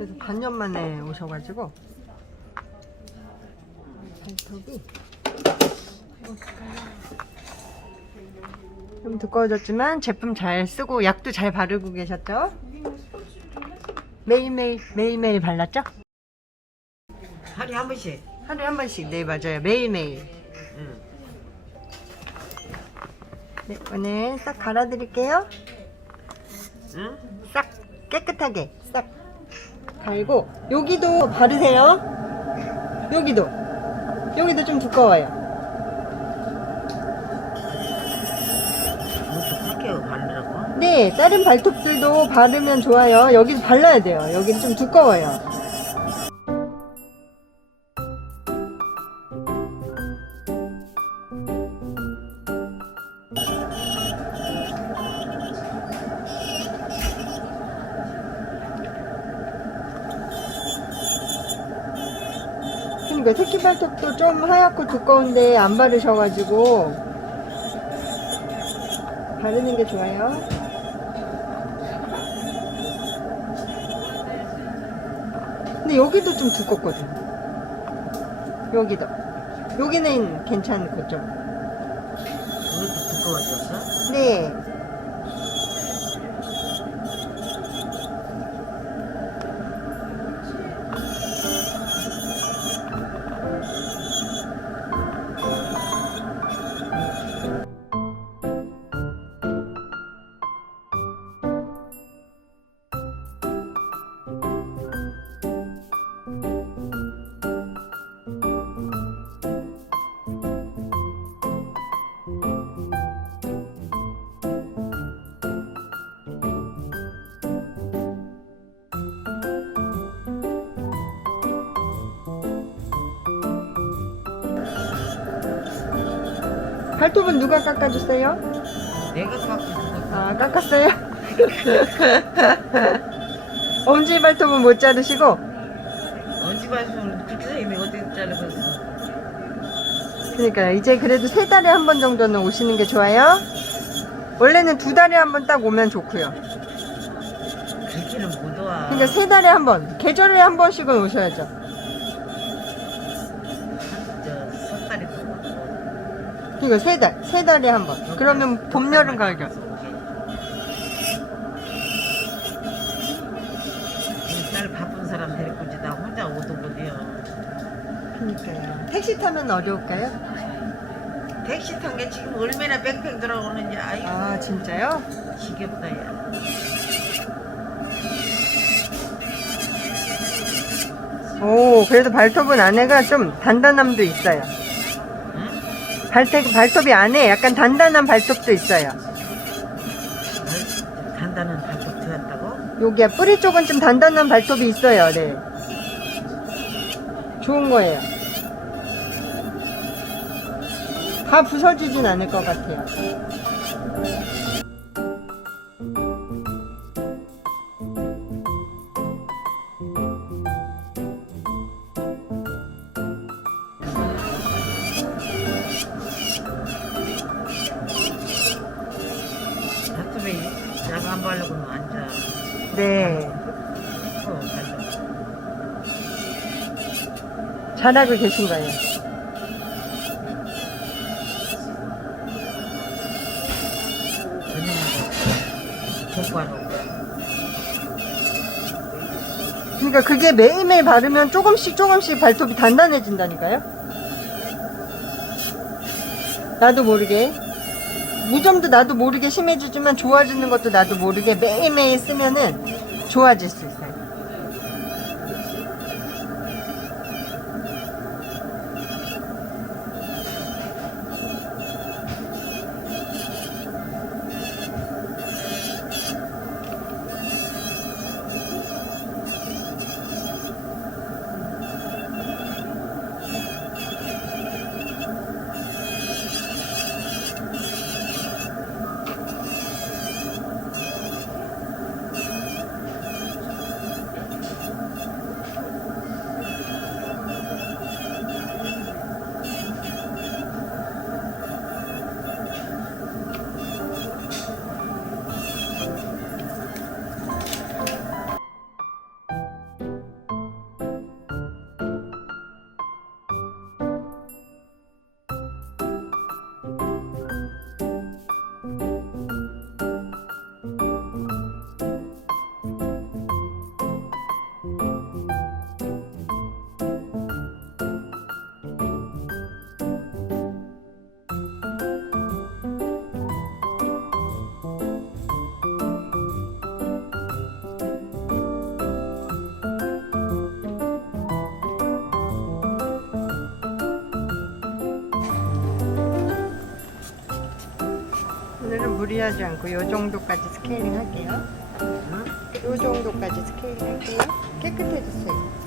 그래서 반년 만에 오셔가지고 발톱이 좀 두꺼워졌지만 제품 잘 쓰고 약도 잘 바르고 계셨죠? 매일매일 매일매일 발랐죠? 하루에 한 번씩. 하루에 한 번씩 네 맞아요 매일매일 응. 네, 오늘 싹 갈아드릴게요 응? 싹 깨끗하게 싹 갈고 여기도 바르세요. 여기도. 여기도 좀 두꺼워요? 네 다른 발톱들도 바르면 좋아요. 여기도 발라야 돼요. 여기는 좀 두꺼워요 그러니까 새끼 발톱도 좀 하얗고 두꺼운데 안 바르셔가지고 바르는 게 좋아요. 근데 여기도 좀 두껍거든. 여기도. 여기는 괜찮은 거죠. 이것도 두꺼워졌어? 네. 발톱은 누가 깎아줬어요? 내가 깎았어. 아, 깎았어요? 엄지 발톱은 못 자르시고, 언제 봐서 그렇게 선생님이 어디 자르겠어? 그러니까 이제 그래도 세 달에 한 번 정도는 오시는 게 좋아요. 원래는 두 달에 한 번 딱 오면 좋고요. 그렇게는 못 와. 그러니까 세 달에 한 번, 계절에 한 번씩은 오셔야죠. 그러니까 세 달, 세 달에 한 번. 그러면 봄, 여름, 가을, 겨울. 딸 바쁜 사람 데리고 오지 나 혼자 오도 못해요. 그러니까요. 택시 타면 어려울까요? 택시 탄 게 지금 얼마나 뺑뺑 들어오는지 아이고 아, 진짜요? 지겹다 야. 오, 그래도 발톱은 안에가 좀 단단함도 있어요. 응? 발톱, 발톱이 안에 약간 단단한 발톱도 있어요. 발- 단단한 발톱 되었다고? 여기 뿌리 쪽은 좀 단단한 발톱이 있어요. 네. 좋은 거예요. 다 부서지진 않을 것 같아요. 네. 잘하고 계신 거예요. 저녁에 공부하러. 그러니까 그게 매일매일 바르면 조금씩 조금씩 발톱이 단단해진다니까요. 나도 모르게. 무좀도 나도 모르게 심해지지만 좋아지는 것도 나도 모르게 매일매일 쓰면은 좋아질 수 있어요. 무리하지 않고 요 정도까지 스케일링 할게요. 요 정도까지 스케일링 할게요. 깨끗해졌어요.